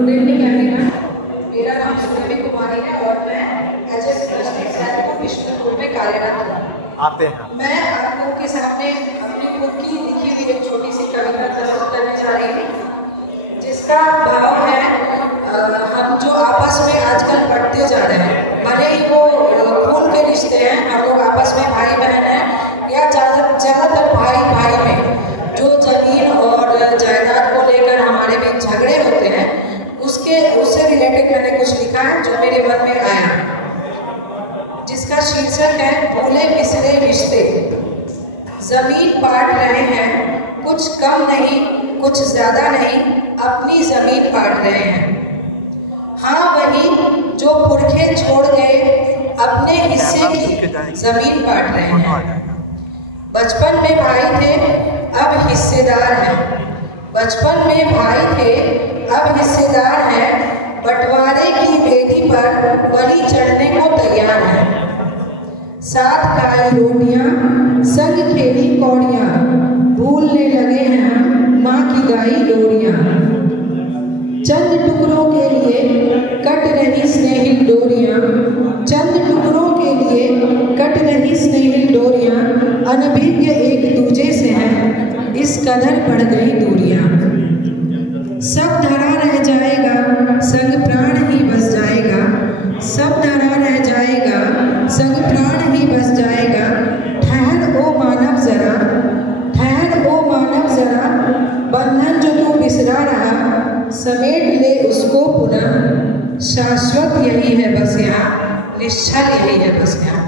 Good evening everyone. मेरा नाम सुरभि कुमारी है और मैं एचएस विश्वपुर में कार्यरत हूँ। मैं आप लोगों के सामने अपनी खुद की लिखी हुई एक छोटी सी कविता प्रस्तुत करने जा रही हूँ, जिसका भाव है हम जो आपस में आजकल बढ़ते जा रहे हैं, भले ही वो खून के रिश्ते हैं, हम लोग आपस में भाई बहन हैं, या ज़्यादातर भाई में जो जमीन और जायदाद को लेकर हमारे में झगड़े होते हैं, उससे रिलेटेड मैंने कुछ लिखा है जो मेरे मन में आया, जिसका शीर्षक है भूले बिसरे रिश्ते। जमीन बांट रहे हैं, कुछ कम नहीं कुछ ज्यादा नहीं, अपनी जमीन बांट रहे हैं। हाँ, वही जो पुरखे छोड़ गए, अपने हिस्से की जमीन बांट रहे हैं। बचपन में भाई थे, अब हिस्सेदार हैं। बचपन में भाई थे, अब हिस्सेदार हैं। बंटवारे की वेदी पर बलि चढ़ने को तैयार हैं। साथ खाई रोटियां, संग खेली कौड़ियां, भूलने लगे हैं हम माँ की गाई लोरियां। चंद टुकड़ों के लिए कट रही स्नेहिल डोरियां, चंद टुकड़ों के लिए कट रही स्नेहिल डोरियां। अनभिज्ञ एक दूजे से हैं, इस कदर बढ़ गई दूरियां। सब धरा रह जाएगा, संग प्राण ही बस जाएगा। सब धरा रह जाएगा, संग प्राण ही बस जाएगा। ठहर ओ मानव जरा, ठहर ओ मानव जरा, बंधन जो तू बिसरा रहा, समेट ले उसको पुनः। शाश्वत यही है बस यहाँ, निश्चल यही है बस यहाँ।